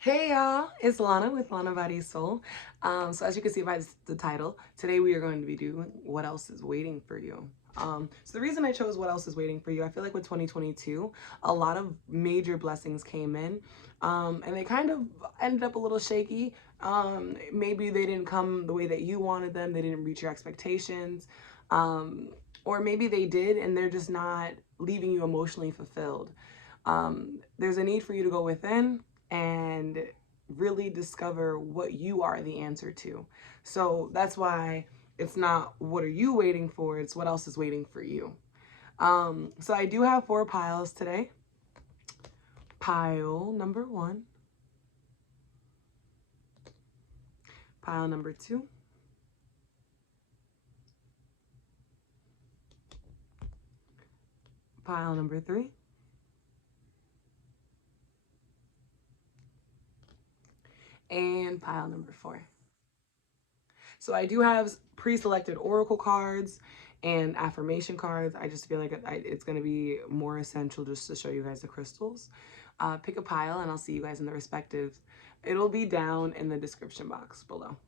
Hey y'all, it's Lana with Lana Body Soul. So as you can see by the title, today we are going to be doing What Else Is Waiting for You. So the reason I chose What Else Is Waiting for You, I feel like with 2022, a lot of major blessings came in, and they kind of ended up a little shaky. Maybe they didn't come the way that you wanted them, they didn't reach your expectations, um, or maybe they did and they're just not leaving you emotionally fulfilled. There's a need for you to go within and really discover what you are the answer to. So that's why it's not what are you waiting for, it's what else is waiting for you. So I do have 4 piles today. Pile number 1, pile number 2, pile number 3, and pile number 4. So I do have pre-selected oracle cards and affirmation cards. I just feel like it's going to be more essential just to show you guys the crystals. Pick a pile and I'll see you guys in the respective. It'll be down in the description box below.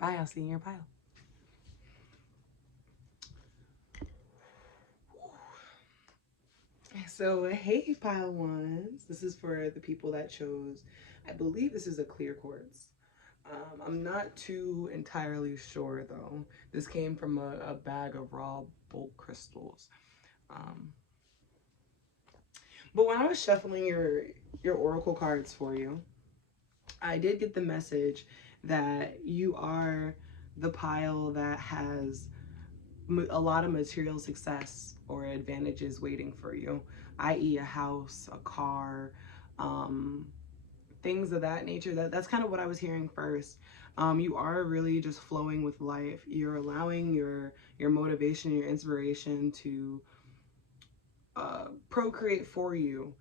Bye, I'll see you in your pile. So, hey, pile ones. This is for the people that chose, I believe this is a clear quartz. I'm not too entirely sure though. This came from a bag of raw bulk crystals. Um, but when I was shuffling your oracle cards for you, I did get the message that you are the pile that has a lot of material success or advantages waiting for you, i.e., a house, a car, um, things of that nature. That's kind of what I was hearing first. You are really just flowing with life. You're allowing your motivation, your inspiration to procreate for you,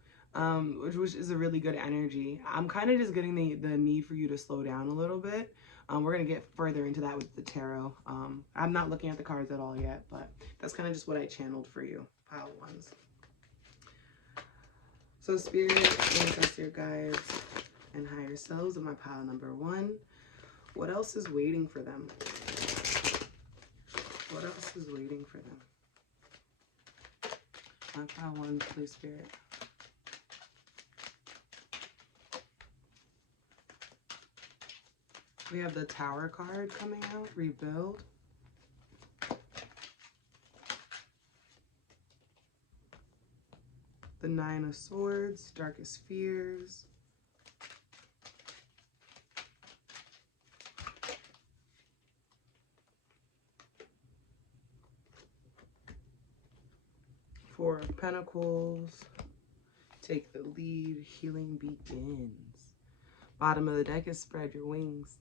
which is a really good energy. I'm kind of just getting the need for you to slow down a little bit. We're going to get further into that with the tarot. I'm not looking at the cards at all yet, but that's kind of just what I channeled for you, pile ones. So spirit, ancestor guides, and higher selves of my pile number 1. What else is waiting for them? What else is waiting for them? My pile 1, please, spirit. We have the Tower card coming out, rebuild. The 9 of Swords, darkest fears. Four of Pentacles, take the lead, healing begins. Bottom of the deck is spread your wings.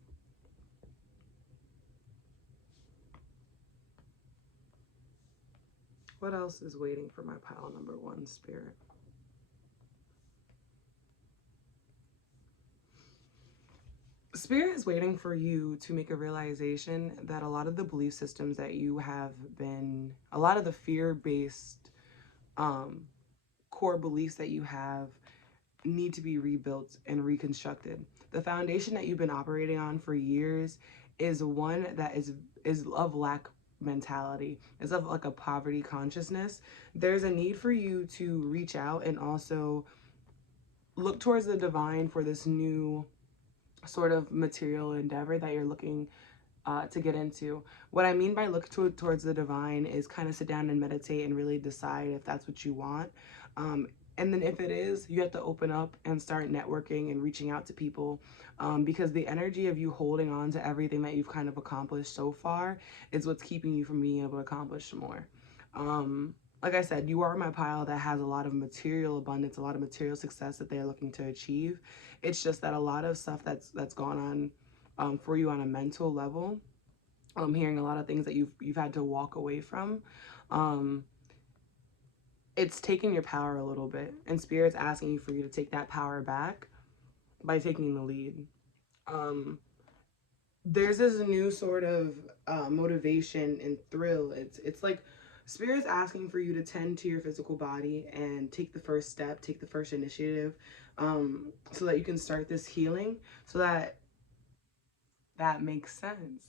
What else is waiting for my pile number 1, spirit? Spirit is waiting for you to make a realization that a lot of the belief systems that you have been, a lot of the fear-based core beliefs that you have need to be rebuilt and reconstructed. The foundation that you've been operating on for years is one that is of lack mentality. It's of like a poverty consciousness. There's a need for you to reach out and also look towards the divine for this new sort of material endeavor that you're looking to get into. What I mean by look towards the divine is kind of sit down and meditate and really decide if that's what you want. And then if it is, you have to open up and start networking and reaching out to people, because the energy of you holding on to everything that you've kind of accomplished so far is what's keeping you from being able to accomplish more. Like I said, you are my pile that has a lot of material abundance, a lot of material success that they're looking to achieve. It's just that a lot of stuff that's gone on for you on a mental level. I'm hearing a lot of things that you've had to walk away from. It's taking your power a little bit, and spirit's asking you for you to take that power back by taking the lead. There's this new sort of motivation and thrill. It's like Spirit's asking for you to tend to your physical body and take the first step, take the first initiative, so that you can start this healing, so that that makes sense.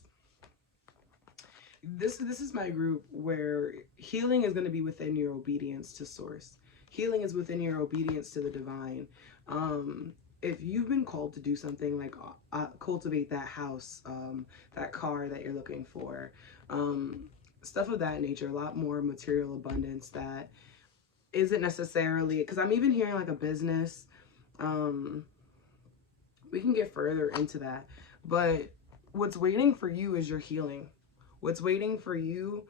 This is my group where healing is going to be within your obedience to source. Healing is within your obedience to the divine. If you've been called to do something like cultivate that house, that car that you're looking for, stuff of that nature, a lot more material abundance that isn't necessarily, because I'm even hearing like a business. We can get further into that, but what's waiting for you is your healing. What's waiting for you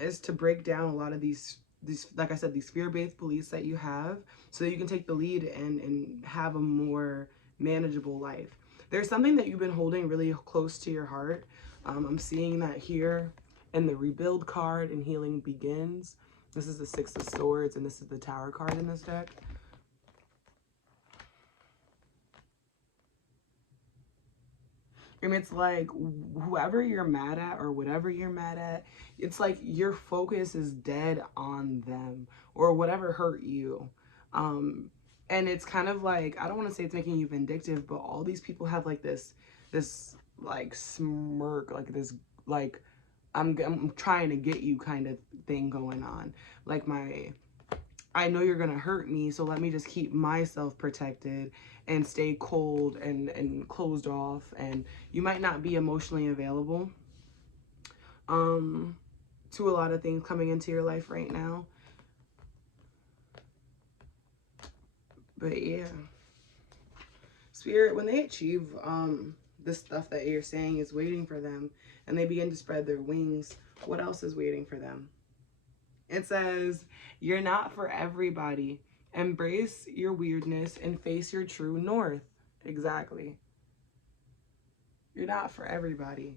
is to break down a lot of these, like I said, these fear-based beliefs that you have, so that you can take the lead and have a more manageable life. There's something that you've been holding really close to your heart. I'm seeing that here in the rebuild card and healing begins. This is the Six of Swords, and this is the Tower card in this deck. And it's like whoever you're mad at or whatever you're mad at, it's like your focus is dead on them or whatever hurt you. And it's kind of like, I don't want to say it's making you vindictive, but all these people have like this like smirk, like this like I'm trying to get you kind of thing going on. Like I know you're gonna hurt me, so let me just keep myself protected and stay cold and closed off. And you might not be emotionally available to a lot of things coming into your life right now. But yeah, Spirit, when they achieve the stuff that you're saying is waiting for them and they begin to spread their wings, what else is waiting for them? It says, you're not for everybody. Embrace your weirdness and face your true north. Exactly. You're not for everybody.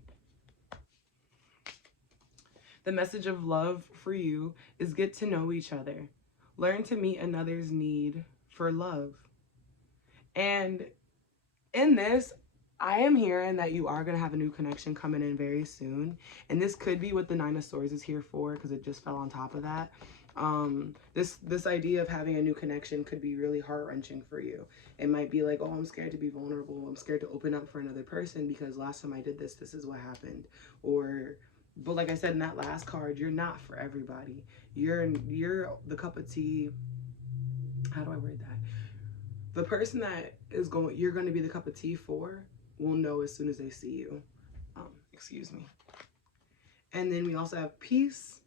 The message of love for you is get to know each other. Learn to meet another's need for love. And in this, I am hearing that you are going to have a new connection coming in very soon. And this could be what the Nine of Swords is here for, because it just fell on top of that. This idea of having a new connection could be really heart-wrenching for you. It might be like, oh, I'm scared to be vulnerable. I'm scared to open up for another person because last time I did this, this is what happened. But like I said in that last card, you're not for everybody. You're the cup of tea. How do I word that? The person that you're going to be the cup of tea for will know as soon as they see you. Excuse me. And then we also have peace.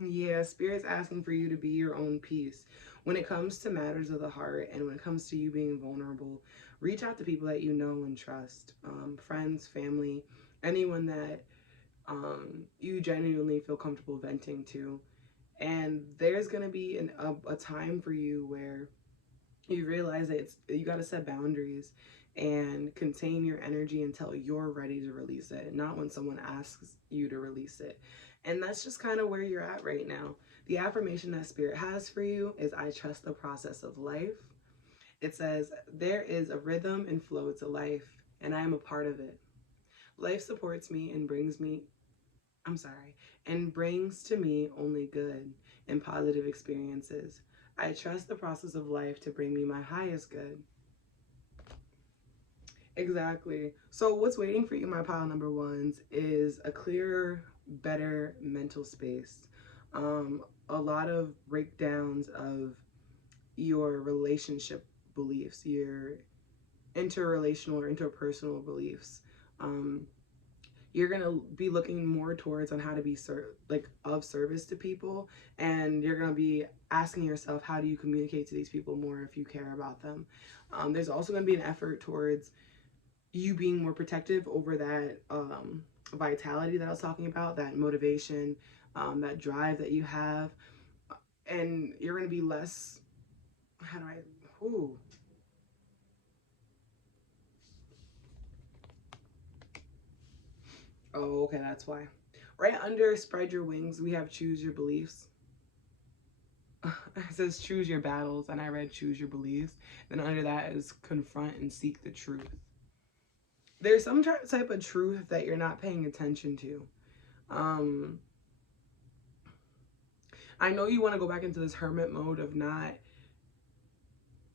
Yeah, Spirit's asking for you to be your own peace. When it comes to matters of the heart and when it comes to you being vulnerable, reach out to people that you know and trust. Friends, family, anyone that you genuinely feel comfortable venting to. And there's going to be a time for you where you realize that you got to set boundaries and contain your energy until you're ready to release it, not when someone asks you to release it. And that's just kind of where you're at right now. The affirmation that Spirit has for you is, I trust the process of life. It says, there is a rhythm and flow to life, and I am a part of it. Life supports me and brings to me only good and positive experiences. I trust the process of life to bring me my highest good. Exactly. So what's waiting for you, my pile number ones, is a clearer, better mental space. A lot of breakdowns of your relationship beliefs, your interrelational or interpersonal beliefs. You're going to be looking more towards on how to be of service to people, and you're going to be asking yourself, how do you communicate to these people more if you care about them? There's also going to be an effort towards you being more protective over that vitality that I was talking about, that motivation, that drive that you have, and you're going to be less, Oh, okay, that's why. Right under spread your wings, we have choose your beliefs. It says choose your battles, and I read choose your beliefs. Then under that is confront and seek the truth. There's some type of truth that you're not paying attention to. I know you want to go back into this hermit mode of not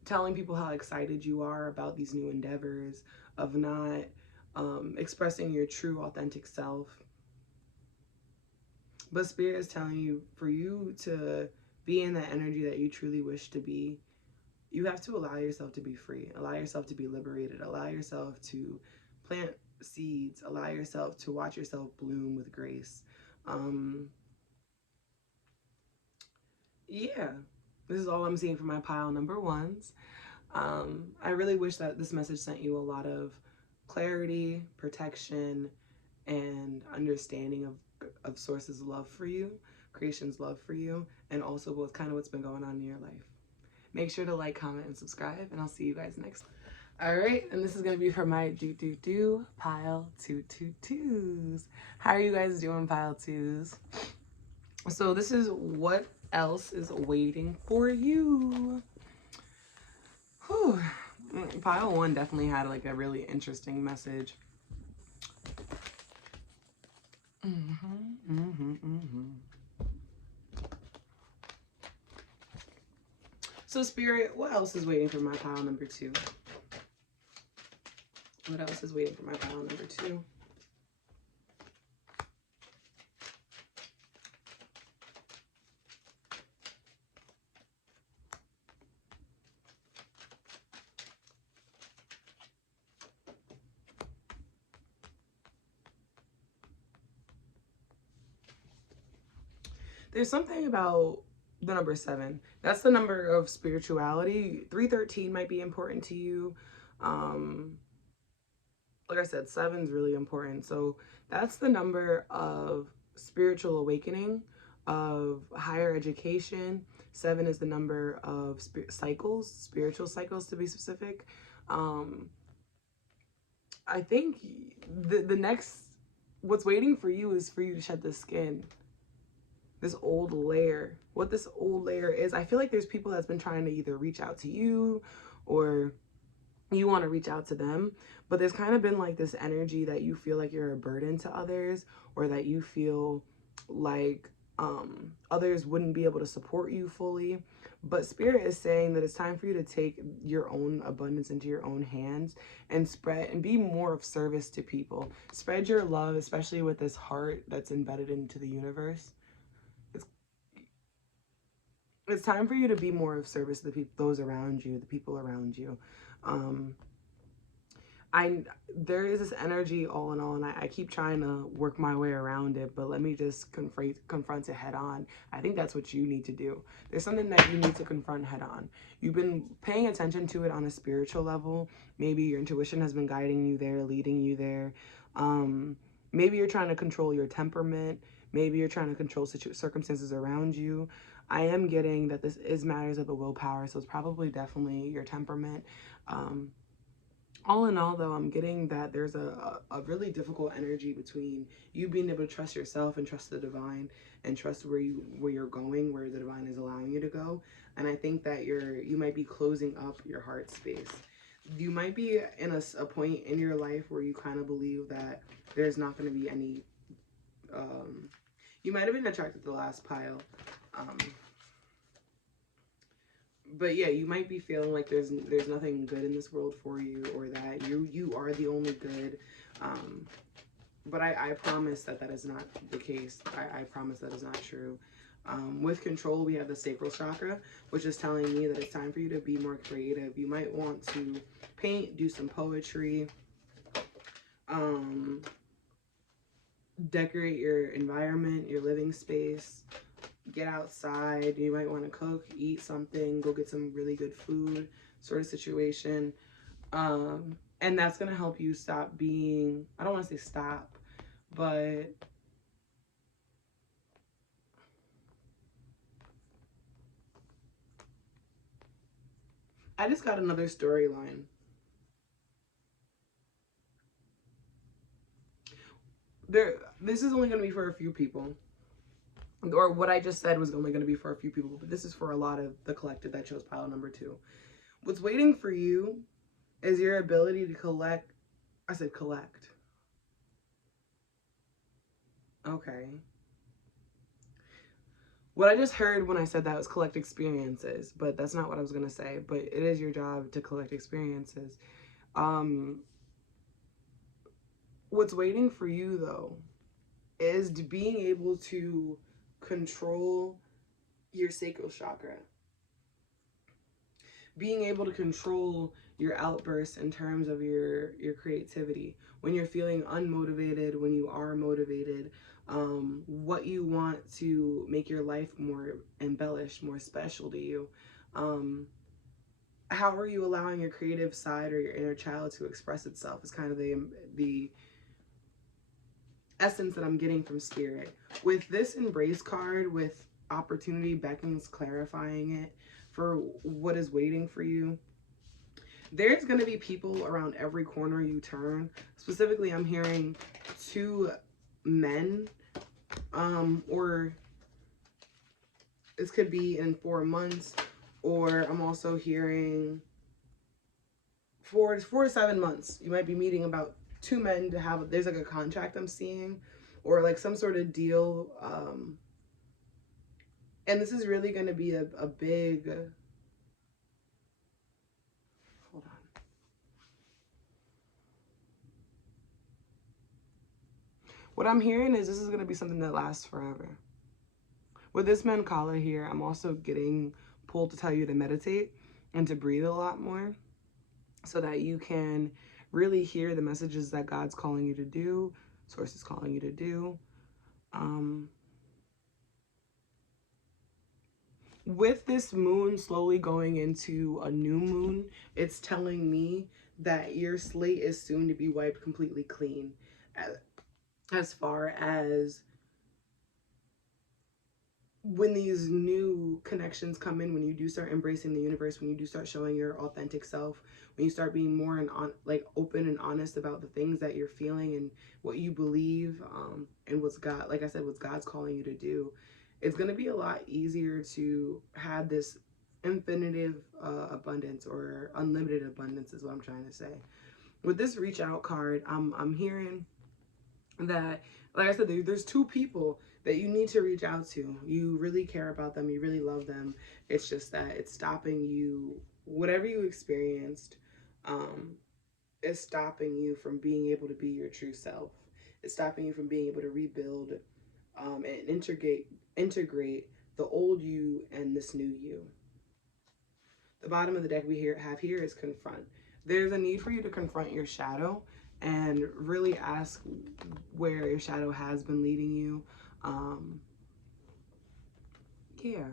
telling people how excited you are about these new endeavors, of not expressing your true authentic self. But Spirit is telling you, for you to be in that energy that you truly wish to be, you have to allow yourself to be free, allow yourself to be liberated, allow yourself to plant seeds, allow yourself to watch yourself bloom with grace. Yeah, this is all I'm seeing for my pile number ones. I really wish that this message sent you a lot of clarity, protection, and understanding of Source's love for you, creation's love for you, and also what's kind of what's been going on in your life. Make sure to like, comment, and subscribe, and I'll see you guys next time. All right, and this is gonna be for my do pile 222s. How are you guys doing, pile twos? So this is what else is waiting for you. Whew. Pile one definitely had like a really interesting message. So Spirit, what else is waiting for my pile number two? What else is waiting for my pile number two? There's something about the number 7. That's the number of spirituality. 313 might be important to you. Like I said, 7 is really important. So that's the number of spiritual awakening, of higher education. 7 is the number of spiritual cycles to be specific. I think the next, what's waiting for you is for you to shed the skin. This old layer. What this old layer is, I feel like there's people that's been trying to either reach out to you or you want to reach out to them, but there's kind of been like this energy that you feel like you're a burden to others, or that you feel like others wouldn't be able to support you fully. But Spirit is saying that it's time for you to take your own abundance into your own hands and spread and be more of service to people. Spread your love, especially with this heart that's embedded into the universe. It's time for you to be more of service to the people, those around you, the people around you. There is this energy all in all, and I keep trying to work my way around it, but let me just confront it head on. I think that's what you need to do. There's something that you need to confront head on. You've been paying attention to it on a spiritual level. Maybe your intuition has been guiding you there, leading you there. Maybe you're trying to control your temperament. Maybe you're trying to control circumstances around you. I am getting that this is matters of the willpower, so it's probably definitely your temperament. All in all, though, I'm getting that there's a really difficult energy between you being able to trust yourself and trust the divine and trust where you're going, where the divine is allowing you to go. And I think that you might be closing up your heart space. You might be in a point in your life where you kind of believe that there's not going to be any. You might have been attracted to the last pile. But yeah, you might be feeling like there's nothing good in this world for you, or that you are the only good. But I promise that is not the case. I promise that is not true. With control, we have the sacral chakra, which is telling me that it's time for you to be more creative. You might want to paint, do some poetry, decorate your environment, your living space. Get outside. You might want to cook, eat something, go get some really good food, sort of situation. And that's going to help you stop being, I don't want to say stop, but I just got another storyline. This is only going to be for a few people. Or what I just said was only going to be for a few people, but this is for a lot of the collective that chose pile number 2. What's waiting for you is your ability to collect. I said collect. Okay. What I just heard when I said that was collect experiences, but that's not what I was going to say. But it is your job to collect experiences. Um, what's waiting for you, though, is being able to control your sacral chakra, being able to control your outbursts in terms of your creativity. When you're feeling unmotivated, when you are motivated, what you want to make your life more embellished, more special to you. How are you allowing your creative side or your inner child to express itself is kind of the essence that I'm getting from spirit. With this embrace card, with opportunity beckons clarifying it for what is waiting for you, there's going to be people around every corner you turn. Specifically, I'm hearing two men, or this could be in 4 months, or I'm also hearing 4 to 7 months. You might be meeting about two men to have, there's like a contract I'm seeing, or like some sort of deal. And this is really going to be a big, hold on. What I'm hearing is this is going to be something that lasts forever. With this Mancala here, I'm also getting pulled to tell you to meditate and to breathe a lot more so that you can really hear the messages that God's calling you to do, Source is calling you to do. With this moon slowly going into a new moon, it's telling me that your slate is soon to be wiped completely clean. As far as when these new connections come in, when you do start embracing the universe, when you do start showing your authentic self, when you start being more and like open and honest about the things that you're feeling and what you believe, and what's God, like I said, what's God's calling you to do, it's going to be a lot easier to have this infinitive abundance, or unlimited abundance is what I'm trying to say. With this reach out card, I'm hearing that, like I said, there's two people that you need to reach out to. You really care about them, you really love them. It's just that it's stopping you, whatever you experienced, is stopping you from being able to be your true self. It's stopping you from being able to rebuild, and integrate the old you and this new you. The bottom of the deck we have here is confront. There's a need for you to confront your shadow and really ask where your shadow has been leading you. Yeah.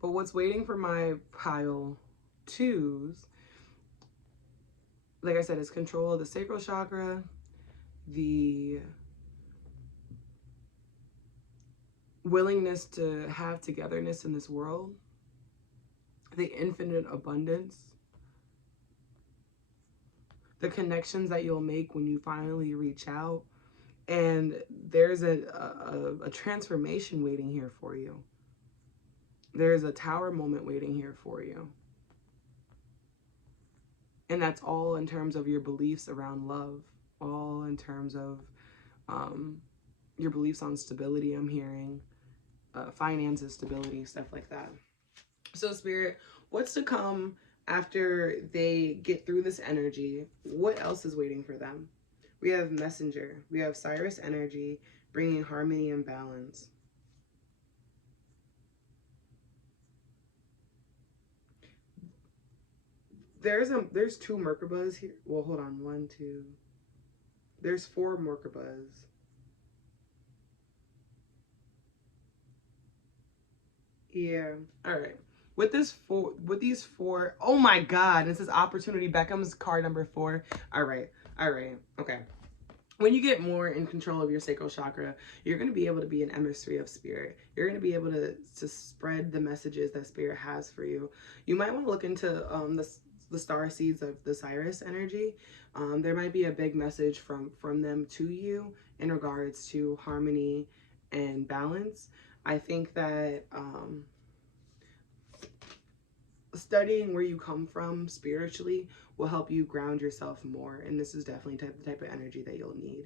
But what's waiting for my pile twos, like I said, is control of the sacral chakra, the willingness to have togetherness in this world, the infinite abundance, the connections that you'll make when you finally reach out. And there's a transformation waiting here for you. There's a tower moment waiting here for you. And that's all in terms of your beliefs around love, all in terms of your beliefs on stability, I'm hearing, finances, stability, stuff like that. So Spirit, what's to come after they get through this energy? What else is waiting for them? We have Messenger. We have Cyrus energy, bringing harmony and balance. There's two Merkabas here. Well, hold on. 1, 2. There's 4 Merkabas. Yeah. All right. With these four, oh my God, this is Opportunity Beckham's card number 4. All right. Okay. When you get more in control of your sacral chakra, you're going to be able to be an emissary of spirit. You're going to be able to spread the messages that spirit has for you. You might want to look into the star seeds of the Cyrus energy. There might be a big message from them to you in regards to harmony and balance. I think that studying where you come from spiritually will help you ground yourself more, and this is definitely the type of energy that you'll need.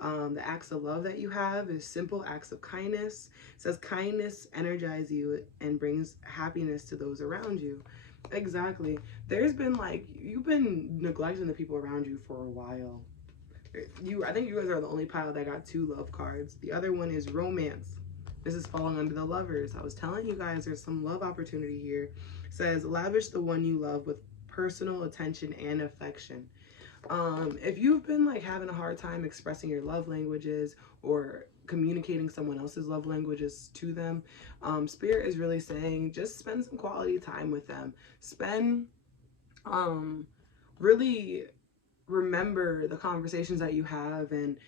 The acts of love that you have is simple acts of kindness. It says kindness energizes you and brings happiness to those around you. Exactly. There's been like, you've been neglecting the people around you for a while. I think you guys are the only pile that got 2 love cards. The other one is romance. This is falling under the lovers. I was telling you guys there's some love opportunity here. It says lavish the one you love with personal attention and affection. If you've been like having a hard time expressing your love languages or communicating someone else's love languages to them, Spirit is really saying just spend some quality time with them. Spend really remember the conversations that you have, and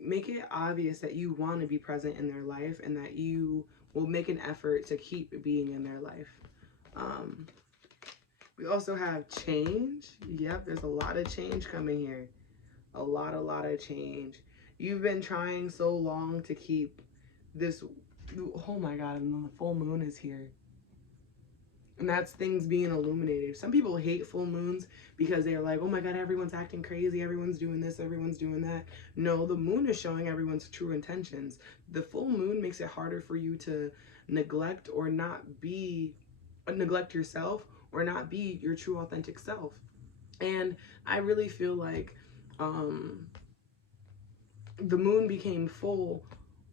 make it obvious that you want to be present in their life and that you will make an effort to keep being in their life. We also have change. Yep, there's a lot of change coming here. A lot of change. You've been trying so long to keep this. Oh my God, and the full moon is here. And that's things being illuminated. Some people hate full moons because they're like, oh my God, everyone's acting crazy. Everyone's doing this. Everyone's doing that. No, the moon is showing everyone's true intentions. The full moon makes it harder for you to neglect or not be, neglect yourself or not be your true authentic self. And I really feel like the moon became full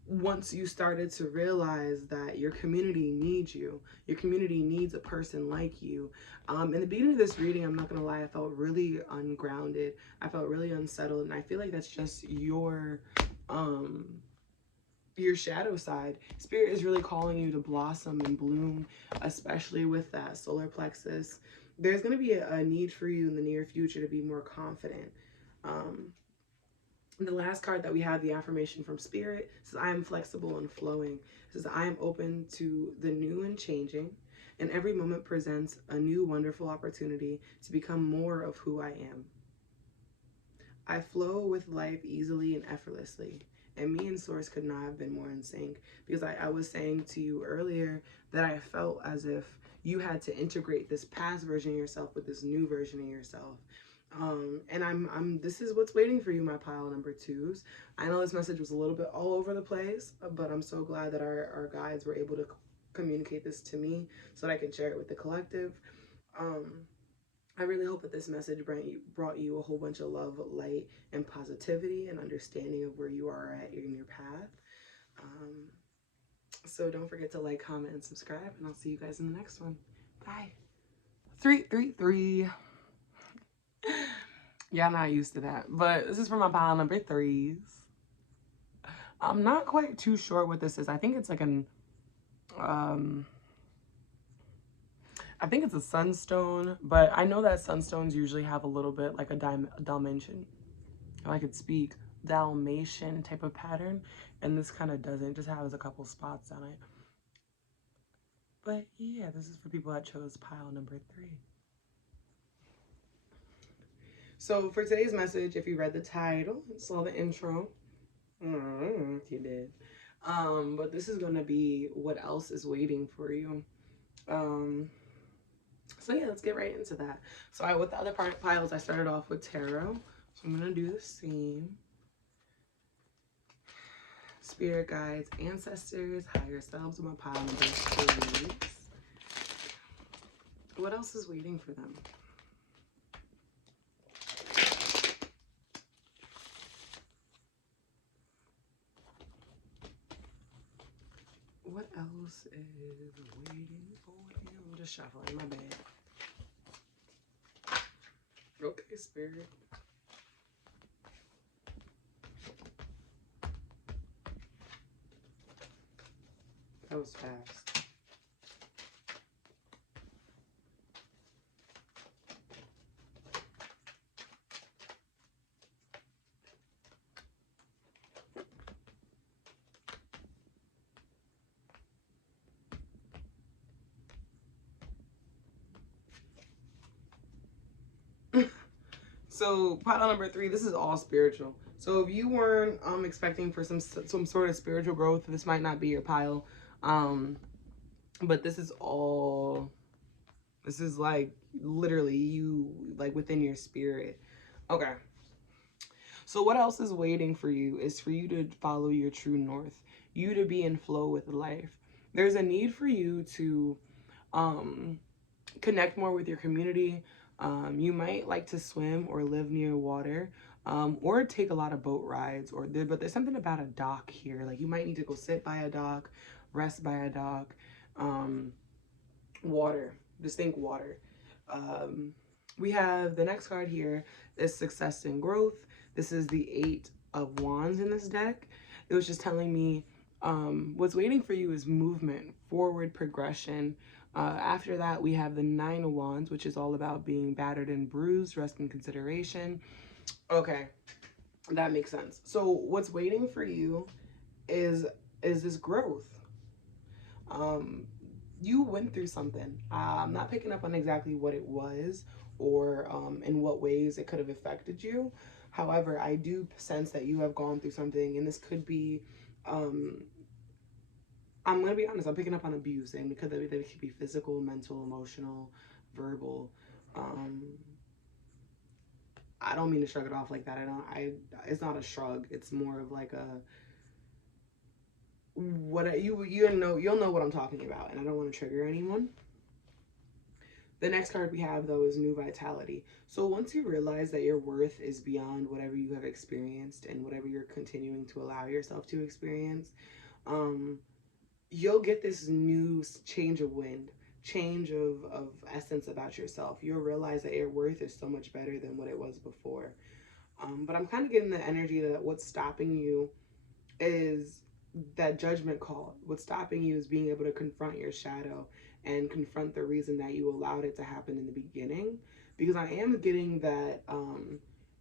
once you started to realize that your community needs you. Your community needs a person like you. In the beginning of this reading, I'm not going to lie, I felt really ungrounded. I felt really unsettled. And I feel like that's just your shadow side. Spirit is really calling you to blossom and bloom, especially with that solar plexus. There's going to be a need for you in the near future to be more confident. The last card that we have, the affirmation from Spirit, says, I am flexible and flowing. It says, I am open to the new and changing, and every moment presents a new wonderful opportunity to become more of who I am. I flow with life easily and effortlessly, and me and Source could not have been more in sync, because I was saying to you earlier that I felt as if you had to integrate this past version of yourself with this new version of yourself. And this is what's waiting for you, my pile number 2s. I know this message was a little bit all over the place, but I'm so glad that our guides were able to communicate this to me so that I can share it with the collective. I really hope that this message brought you a whole bunch of love, light, and positivity and understanding of where you are at in your path. So don't forget to like, comment, and subscribe, and I'll see you guys in the next one. Bye. 333. Y'all not used to that, but this is for my pile number 3s. I'm not quite too sure what this is. I think it's like an I think it's a sunstone, but I know that sunstones usually have a little bit like a Dalmatian, I could speak, Dalmatian type of pattern, and this kind of doesn't. It just has a couple spots on it. But yeah, this is for people that chose pile number 3. So for today's message, if you read the title, saw the intro, if you did, but this is going to be what else is waiting for you. So yeah, let's get right into that. So with the other piles, I started off with tarot, so I'm going to do the same. Spirit guides, ancestors, higher selves, my pile number 3. What else is waiting for them? What else is waiting for him? I'm just shuffling, my bad. Okay, Spirit. That was fast. So pile number 3, this is all spiritual. So if you weren't expecting for some sort of spiritual growth, this might not be your pile. But this is like literally you, like within your spirit. Okay. So what else is waiting for you is for you to follow your true north, you to be in flow with life. There's a need for you to um, connect more with your community. You might like to swim or live near water, or take a lot of boat rides. But there's something about a dock here. Like you might need to go sit by a dock, rest by a dock. Um, Water. Just think water. Um, we have the next card here is success and growth. This is the Eight of Wands in this deck. It was just telling me what's waiting for you is movement, forward progression. After that, we have the Nine of Wands, which is all about being battered and bruised, rest and consideration. Okay, that makes sense. So what's waiting for you is this growth. Um, you went through something. I'm not picking up on exactly what it was or in what ways it could have affected you. However, I do sense that you have gone through something, and this could be, um, I'm going to be honest, I'm picking up on abuse, and because it could be physical, mental, emotional, verbal. Um, I don't mean to shrug it off like that. It's not a shrug. It's more of like a, you'll know what I'm talking about, and I don't want to trigger anyone. The next card we have, though, is New Vitality. So once you realize that your worth is beyond whatever you have experienced and whatever you're continuing to allow yourself to experience, you'll get this new change of wind, change of essence about yourself. You'll realize that your worth is so much better than what it was before. But I'm kind of getting the energy that what's stopping you is that judgment call. What's stopping you is being able to confront your shadow and confront the reason that you allowed it to happen in the beginning. Because I am getting that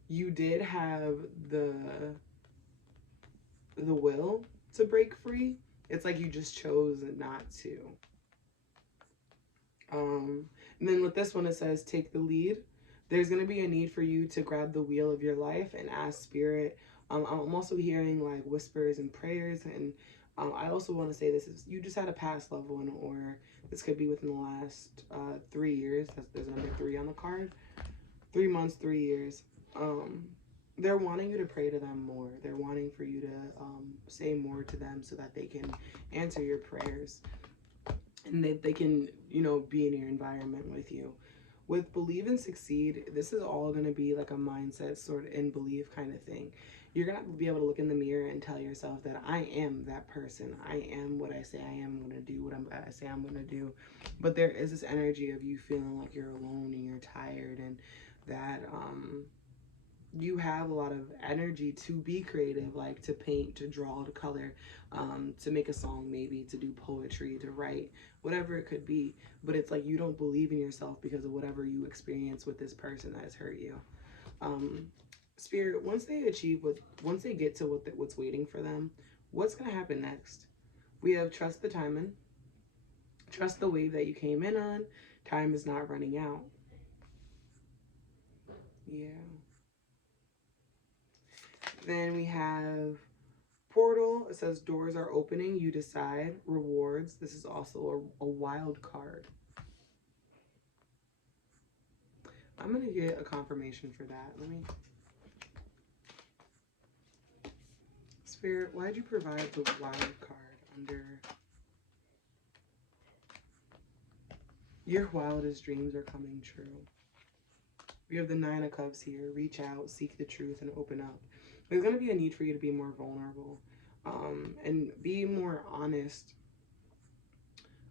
you did have the will to break free. It's like you just chose not to. And then with this one, it says, take the lead. There's going to be a need for you to grab the wheel of your life and ask spirit. I'm also hearing like whispers and prayers. And I also want to say this is, you just had a past loved one, or this could be within the last 3 years. There's number 3 on the card. 3 months, 3 years. They're wanting you to pray to them more. They're wanting for you to say more to them so that they can answer your prayers. And they can, be in your environment with you. With believe and succeed, this is all going to be like a mindset sort of and belief kind of thing. You're going to be able to look in the mirror and tell yourself that I am that person. I am what I say I am going to do, what I say I'm going to do. But there is this energy of you feeling like you're alone and you're tired, and that you have a lot of energy to be creative, like to paint, to draw, to color, to make a song, maybe to do poetry, to write, whatever it could be. But it's like you don't believe in yourself because of whatever you experience with this person that has hurt you. Spirit, once they get to what's waiting for them, what's going to happen next? We have trust the timing, trust the wave that you came in on. Time is not running out. Yeah. Then we have portal. It says doors are opening. You decide. Rewards. This is also a wild card. I'm going to get a confirmation for that. Let me... Spirit, why did you provide the wild card under... Your wildest dreams are coming true. We have the 9 of Cups here. Reach out, seek the truth, and open up. There's going to be a need for you to be more vulnerable and be more honest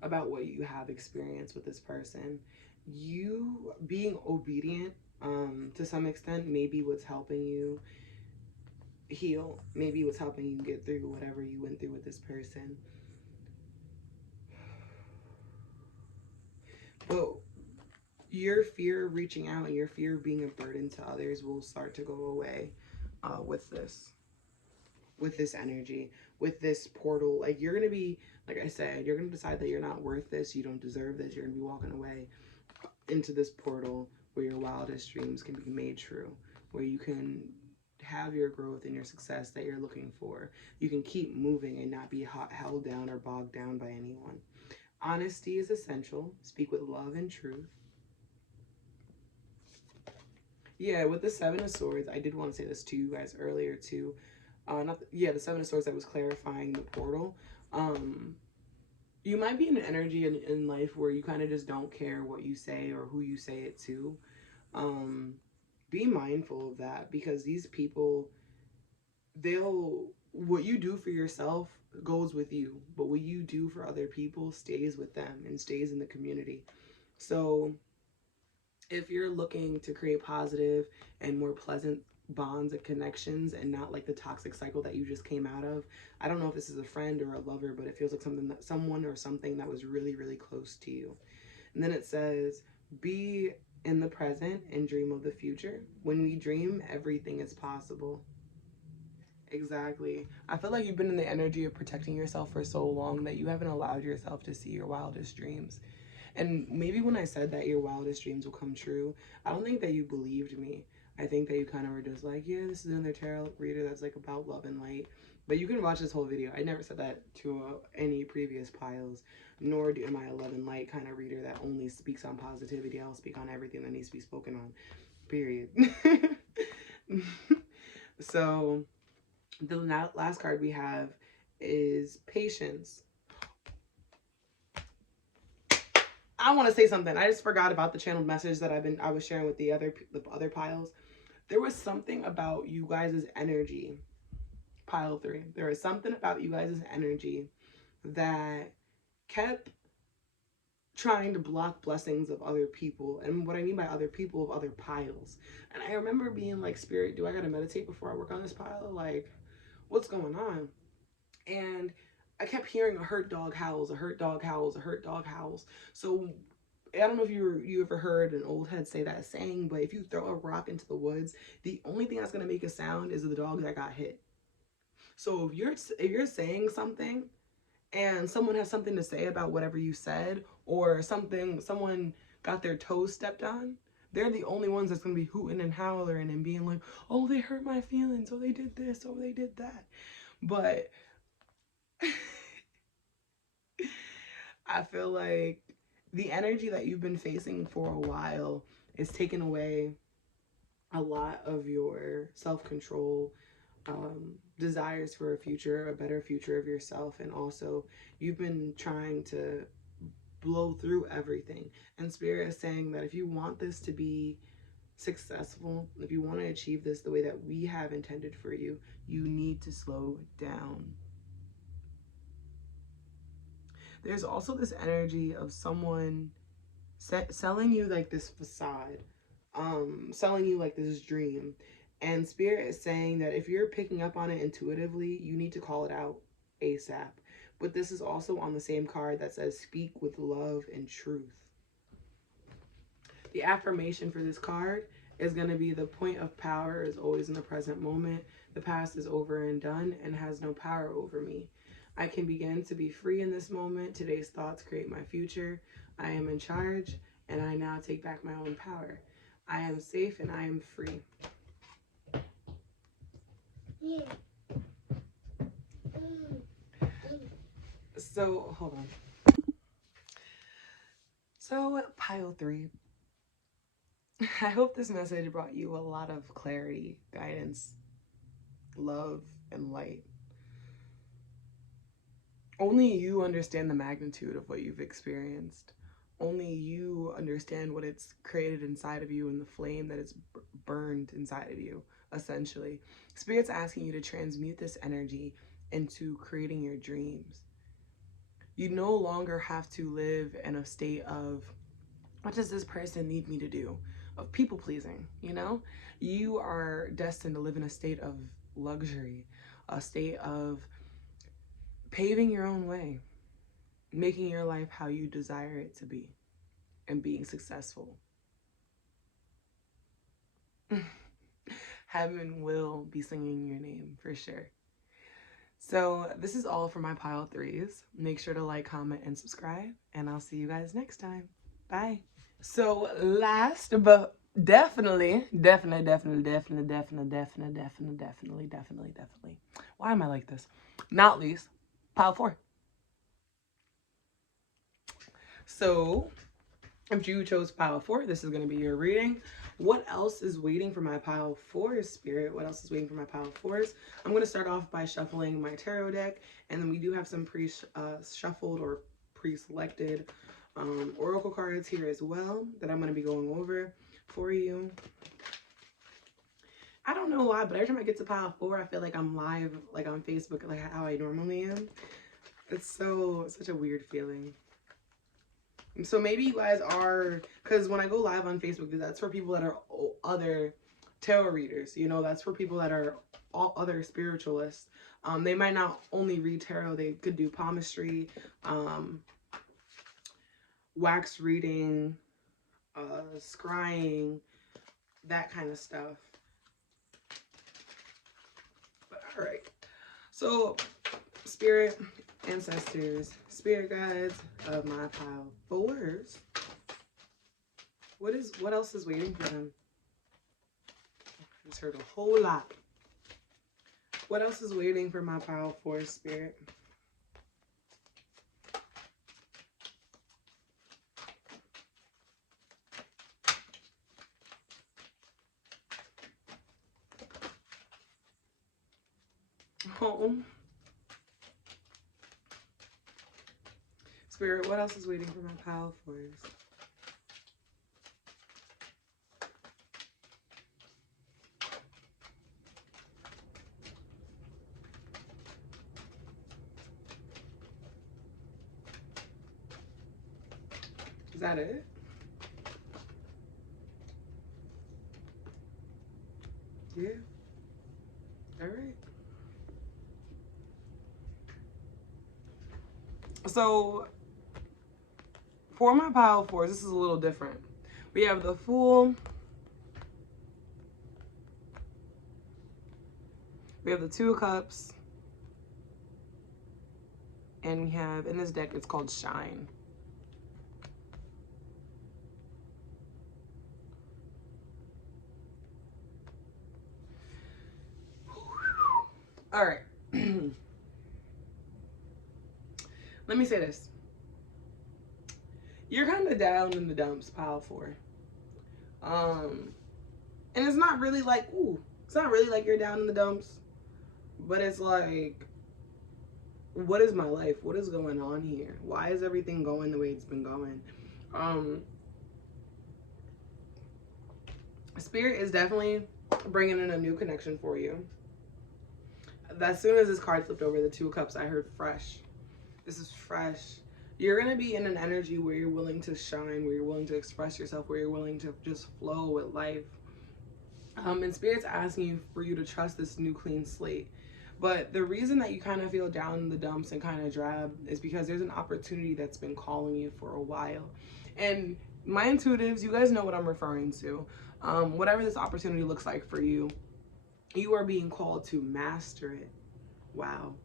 about what you have experienced with this person. You being obedient to some extent may be what's helping you heal, maybe what's helping you get through whatever you went through with this person. But your fear of reaching out and your fear of being a burden to others will start to go away with this energy, with this portal. Like, you're gonna be, like I said, you're gonna decide that you're not worth this, you don't deserve this. You're gonna be walking away into this portal where your wildest dreams can be made true, where you can have your growth and your success that you're looking for. You can keep moving and not be held down or bogged down by anyone. Honesty is essential. Speak with love and truth. Yeah, with the Seven of Swords, I did want to say this to you guys earlier too. The Seven of Swords that was clarifying the portal. Um, you might be in an energy in life where you kind of just don't care what you say or who you say it to. Um, be mindful of that, because these people, they'll, what you do for yourself goes with you, but what you do for other people stays with them and stays in the community. So if you're looking to create positive and more pleasant bonds and connections, and not like the toxic cycle that you just came out of, I don't know if this is a friend or a lover, but it feels like something that someone or something that was really, really close to you. And then it says, be in the present and dream of the future. When we dream, everything is possible. Exactly. I feel like you've been in the energy of protecting yourself for so long that you haven't allowed yourself to see your wildest dreams. And maybe when I said that your wildest dreams will come true, I don't think that you believed me. I think that you kind of were just like, yeah, this is another tarot reader that's like about love and light. But you can watch this whole video. I never said that to any previous piles, nor am I a love and light kind of reader that only speaks on positivity. I'll speak on everything that needs to be spoken on, period. So the last card we have is patience. I want to say something. I just forgot about the channeled message that I was sharing with the other piles. There was something about you guys' energy, pile 3. There was something about you guys' energy that kept trying to block blessings of other people. And what I mean by other people, of other piles. And I remember being like, Spirit, do I gotta meditate before I work on this pile? Like, what's going on? And I kept hearing a hurt dog howls, a hurt dog howls, a hurt dog howls. So I don't know if you ever heard an old head say that saying, but if you throw a rock into the woods, the only thing that's gonna make a sound is the dog that got hit. So if you're saying something and someone has something to say about whatever you said, or someone got their toes stepped on, they're the only ones that's gonna be hooting and howling and being like, oh, they hurt my feelings, oh, they did this, oh, they did that. But I feel like the energy that you've been facing for a while is taking away a lot of your self-control, desires for a future, a better future of yourself. And also, you've been trying to blow through everything. And Spirit is saying that if you want this to be successful, if you want to achieve this the way that we have intended for you, you need to slow down. There's also this energy of someone selling you like this facade, selling you like this dream. And Spirit is saying that if you're picking up on it intuitively, you need to call it out ASAP. But this is also on the same card that says, speak with love and truth. The affirmation for this card is going to be, the point of power is always in the present moment. The past is over and done and has no power over me. I can begin to be free in this moment. Today's thoughts create my future. I am in charge, and I now take back my own power. I am safe and I am free. Yeah. So, hold on. So, pile 3. I hope this message brought you a lot of clarity, guidance, love, and light. Only you understand the magnitude of what you've experienced. Only you understand what it's created inside of you and the flame that it's burned inside of you, essentially. Spirit's asking you to transmute this energy into creating your dreams. You no longer have to live in a state of, what does this person need me to do? Of people pleasing, you know? You are destined to live in a state of luxury, a state of paving your own way, making your life how you desire it to be, and being successful. Heaven will be singing your name for sure. So this is all for my pile 3s. Make sure to like, comment, and subscribe, and I'll see you guys next time. Bye. So last but definitely. Why am I like this? Not least, pile 4. So If you chose pile 4, this is going to be your reading. What else is waiting for my pile 4, Spirit? What else is waiting for my pile 4s? I'm going to start off by shuffling my tarot deck, and then we do have some pre-shuffled or pre-selected oracle cards here as well that I'm going to be going over for you. I don't know why, but every time I get to pile 4, I feel like I'm live, like on Facebook, like how I normally am. It's such a weird feeling. So maybe you guys are, because when I go live on Facebook, that's for people that are other tarot readers. You know, that's for people that are all other spiritualists. They might not only read tarot, they could do palmistry, wax reading, scrying, that kind of stuff. But all right. So, Spirit, ancestors, spirit guides of my pile 4s. What else is waiting for them? I just heard a whole lot. What else is waiting for my pile 4, Spirit? Oh. Spirit, what else is waiting for my pile 4s? Is that it? Yeah. All right. So, for my pile 4s, this is a little different. We have the Fool. We have the 2 of Cups. And we have, in this deck, it's called Shine. All right. Let me say this. You're kind of down in the dumps, pile 4. And it's not really like, ooh, it's not really like you're down in the dumps, but it's like, what is my life? What is going on here? Why is everything going the way it's been going? Spirit is definitely bringing in a new connection for you. As soon as this card flipped over, the 2 of Cups, I heard fresh. This is fresh. You're going to be in an energy where you're willing to shine, where you're willing to express yourself, where you're willing to just flow with life. And Spirit's asking you for you to trust this new clean slate. But the reason that you kind of feel down in the dumps and kind of drab is because there's an opportunity that's been calling you for a while. And my intuitives, you guys know what I'm referring to. Whatever this opportunity looks like for you, you are being called to master it. Wow.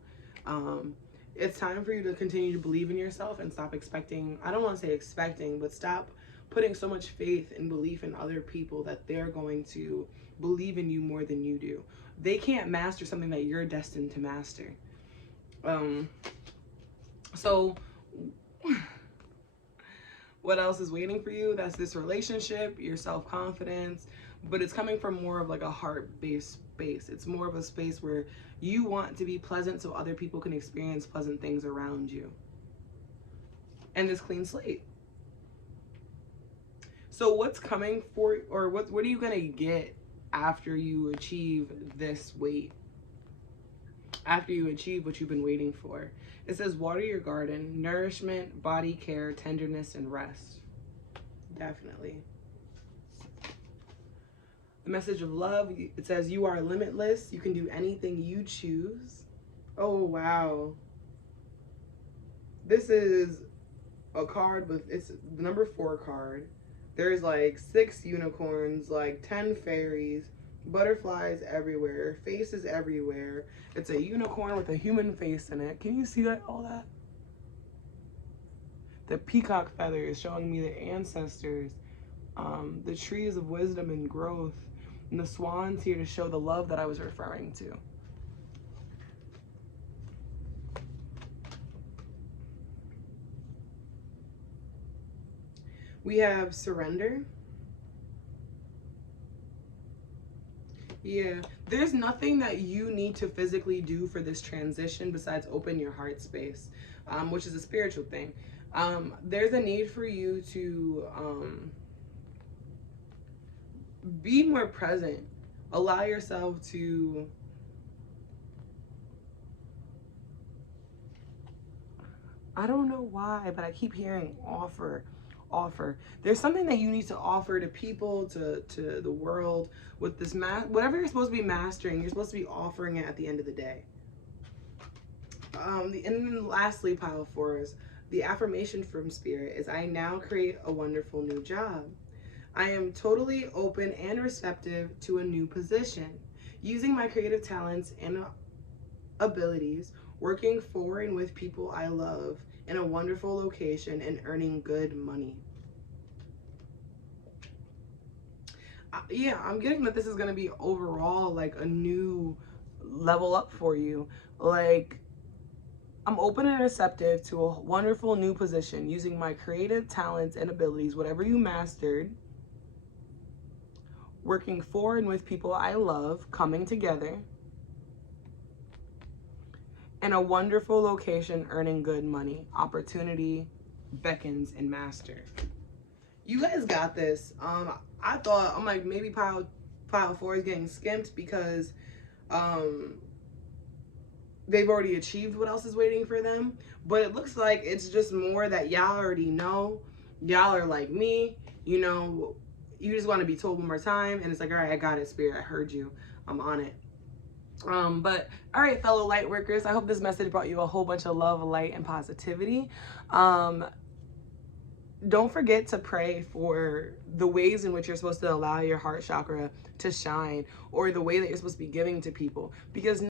It's time for you to continue to believe in yourself and stop expecting, I don't want to say expecting, but stop putting so much faith and belief in other people that they're going to believe in you more than you do. They can't master something that you're destined to master. So what else is waiting for you? That's this relationship, your self-confidence, but it's coming from more of like a heart-based space. It's more of a space where you want to be pleasant so other people can experience pleasant things around you. And this clean slate. So what's coming for, or what are you gonna get after you achieve this weight? After you achieve what you've been waiting for? It says water your garden, nourishment, body care, tenderness, and rest. Definitely. The message of love, it says you are limitless. You can do anything you choose. Oh, wow. This is a card with, it's the number 4 card. There's like 6 unicorns, like 10 fairies, butterflies everywhere, faces everywhere. It's a unicorn with a human face in it. Can you see that? All that? The peacock feathers showing me the ancestors, the trees of wisdom and growth, and the swans here to show the love that I was referring to. We have surrender. Yeah, there's nothing that you need to physically do for this transition besides open your heart space, which is a spiritual thing. There's a need for you to be more present. Allow yourself to I don't know why, but I keep hearing offer. There's something that you need to offer to people, to the world with this whatever you're supposed to be mastering, you're supposed to be offering it at the end of the day. And then lastly, pile fours, the affirmation from spirit is I now create a wonderful new job. I am totally open and receptive to a new position. Using my creative talents and abilities, working for and with people I love in a wonderful location and earning good money. Yeah, I'm getting that this is going to be overall like a new level up for you. Like, I'm open and receptive to a wonderful new position using my creative talents and abilities, whatever you mastered, working for and with people I love, coming together, in a wonderful location, earning good money. Opportunity beckons and master. You guys got this. I thought, I'm like, maybe pile four is getting skimped because they've already achieved what else is waiting for them. But it looks like it's just more that y'all already know. Y'all are like me, you know, you just want to be told one more time. And it's like, all right, I got it, Spirit. I heard you. I'm on it. But all right, fellow light workers, I hope this message brought you a whole bunch of love, light, and positivity. Don't forget to pray for the ways in which you're supposed to allow your heart chakra to shine, or the way that you're supposed to be giving to people, because